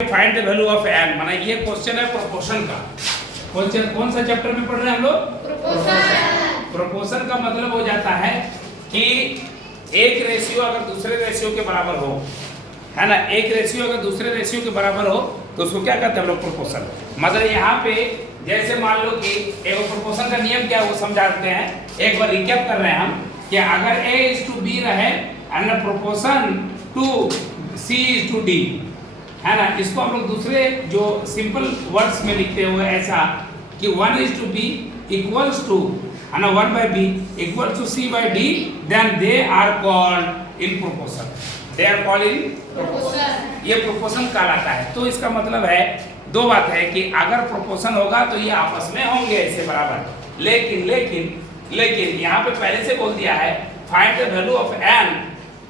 Find the value of n माना ये question है प्रोपोर्शन का। क्वेश्चन कौन सा चैप्टर में पढ़ रहे हैं हम लोग? प्रोपोर्शन। प्रोपोर्शन का मतलब हो जाता है कि एक रेशियो अगर दूसरे रेशियो के बराबर हो, है ना, एक रेशियो अगर दूसरे रेशियो के बराबर हो तो उसको क्या कहते हैं हम लोग? प्रोपोर्शन। मतलब यहाँ पे जैसे मान लो कि एक प्रोपोर्शन का नियम क्या है वो समझाते हैं। एक बार रिकैप कर रहे हैं हम कि अगर A:B रहे एंड प्रोपोर्शन टू C:D, है ना, इसको हम लोग दूसरे जो सिंपल वर्ड्स में लिखते हुए ऐसा कि 1:B इक्वल्स टू, है ना, 1/B equals to C/D, then they are called in proportion. They are called in proportion. ये प्रोपोर्शन कहलाता है। तो इसका मतलब है दो बात है कि अगर प्रोपोर्शन होगा तो ये आपस में होंगे ऐसे बराबर। लेकिन लेकिन लेकिन यहाँ पे पहले से बोल दिया है find the value of n,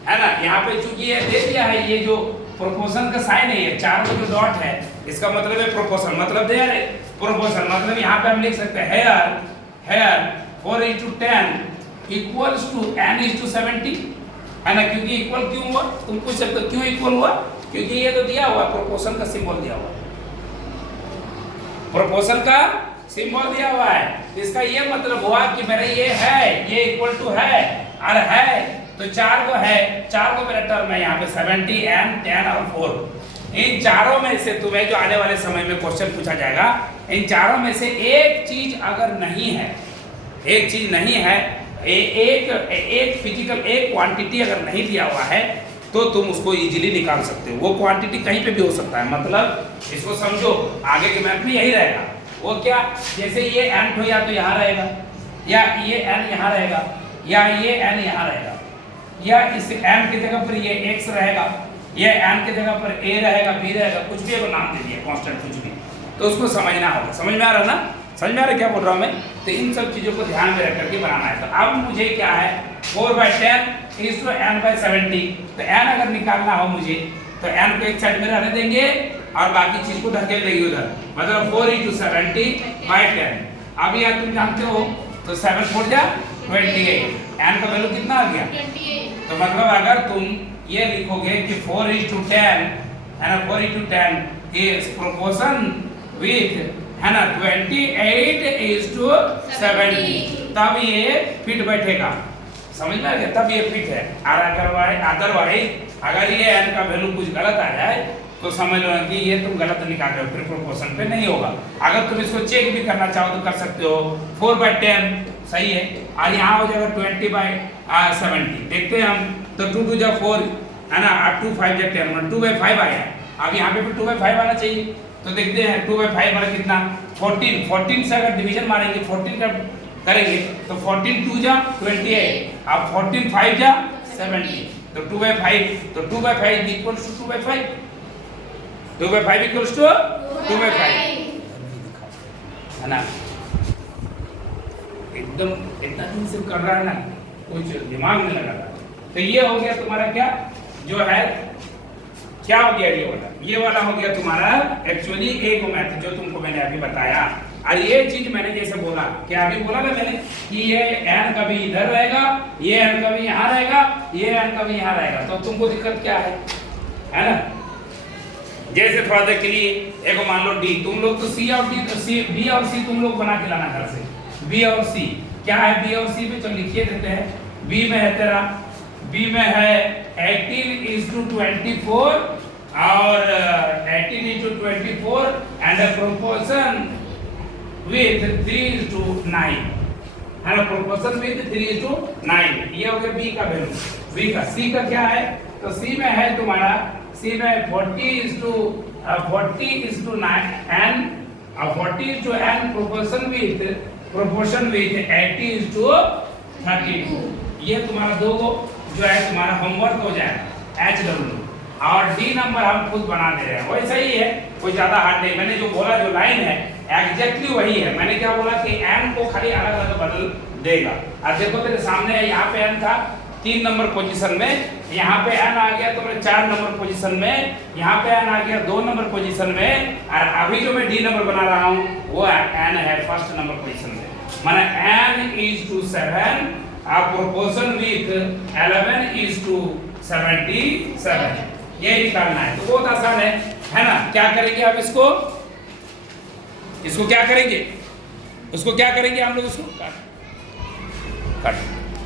है ना। यहाँ पे चूंकि ये दे दिया है, ये जो प्रोपोर्शन का साइन है, ये चार जो डॉट है, इसका मतलब है प्रोपोर्शन, मतलब दे रहे प्रोपोर्शन। मतलब यहाँ पे हम लिख सकते हैं हेयर 4:10 इक्वल्स टू n:70, है ना। क्योंकि इक्वल क्यों हुआ? तुम पूछ सकते हो क्यों इक्वल हुआ? क्योंकि ये तो दिया हुआ प्रोपोर्शन का सिंबल दिया हुआ, प्रोपोर्शन का सिंबल दिया हुआ है। इसका ये मतलब हुआ कि मेरा ये है, ये इक्वल टू है और है, तो चार को है, चार को मेरा टर्म है यहाँ पे 70 n 10 और 4। इन चारों में से तुम्हें जो आने वाले समय में क्वेश्चन पूछा जाएगा, इन चारों में से एक चीज अगर नहीं है, एक चीज नहीं है, एक फिजिकल एक क्वांटिटी अगर नहीं दिया हुआ है तो तुम उसको इजीली निकाल सकते हो। वो क्वांटिटी कहीं पे भी हो सकता है। मतलब इसको समझो, आगे के मैथ में यही रहेगा। वो क्या, जैसे ये n हो या तो यहाँ रहेगा, या ये n यहाँ रहेगा, या ये n यहाँ रहेगा, या इस n की जगह पर ये x रहेगा, ये n की जगह पर a रहेगा, b रहेगा, कुछ भी अगर नाम दे दिया कांस्टेंट कुछ भी, तो उसको समझना होगा। समझ में आ रहा है ना? समझ में आ रहा है क्या बोल रहा हूँ मैं? तो इन सब चीजों को ध्यान में रख करके बनाना है। तो अब मुझे क्या है 4/10 is to n/70। तो n अगर निकालना हो मुझे तो n को एक साइड में रहने देंगे और बाकी चीज को धकेल देंगे उधर। मतलब 4:70/10। अब यार तुम जानते हो तो 7 4 जा 28, n का वैल्यू कितना आ गया? 28। तो मतलब अगर तुम ये लिखोगे कि 4:10, है ना, 4:10 is proportion with, है ना, 28:70, तब ये फिट बैठेगा। समझ में आ गया? तब ये फिट है। अदरवाइज अगर ये n का वैल्यू कुछ गलत आ जाए तो समझ लो कि ये तुम गलत निकाल रहे हो, फिर प्रोपोर्शन पे नहीं होगा। अगर तुम इसको चेक भी करना चाहो तो कर सकते हो। 4/10 सही है और यहाँ हो जाएगा 20/70। देखते हैं हम तो 2 2 जा 4, है ना, 2 5 जा 10, 2/5 आया। अब यहाँ पे भी 2/5 आना चाहिए। तो देखते हैं 2/5 वाला कितना? 14 से अगर डिवीजन मारेंगे, 14 का करेंगे तो 14 2 जा 28, अब 14 5 जा 70, तो 2/5, तो 2/5 इक्वल्स टू 2/5, 2/5 इक्वल्स टू 2/5, है ना। एकदम इतना दिन से कर रहा है ना, कुछ दिमाग में लगा रहा। तो ये हो गया तुम्हारा क्या जो है, क्या हो गया ये वाला हो गया तुम्हारा एक्चुअली एक मैथ जो तुमको मैंने अभी बताया। और ये चीज मैंने जैसे बोला, क्या अभी बोला ना मैंने कि ये n कभी इधर रहेगा, ये n कभी यहाँ रहेगा, ये n कभी यहाँ रहेगा, तो तुमको दिक्कत क्या है ना। जैसे थोड़ा देर के लिए एक मान लो d, तुम लोग तो c और d, b और c तुम लोग बना के लाना घर से। b और c क्या है? b और c पे चलो लिखिए देते हैं। b में है तेरा, b में है 18:24 और 18:24 एंड a proportion with 3:9, है ना, proportion with 3:9। ये हो गया b का वैल्यू। b का c का क्या है? तो c में है तुम्हारा, c में 40:9 n, और 40:n proportion with 80:32। ये तुम्हारा दो जो है तुम्हारा होमवर्क हो जाएगा HW। और डी नंबर हम खुद बना दे रहे हैं, वैसा ही है, कोई ज्यादा हार्ड नहीं। मैंने जो बोला जो लाइन है एग्जैक्टली वही है। मैंने क्या बोला कि n को खाली अलग अलग बदल देगा। अब देखो तेरे सामने है, यहाँ पे n था 3 नंबर पोजीशन में, यहाँ पे n आ गया तुम्हारे 4 नंबर पोजीशन में, यहाँ पे n आ गया 2 नंबर पोजीशन में, और अभी जो मैं डी नंबर बना रहा हूँ वो n है 1st नंबर पोजीशन में। माना n:7, प्रोपोर्शन विथ 11:77, ये निकालना है। तो बहुत आसान है। है ना। क्या करेंगे हम इसको क्या करेंगे, उसको क्या करेंगे हम लोग, उसको काट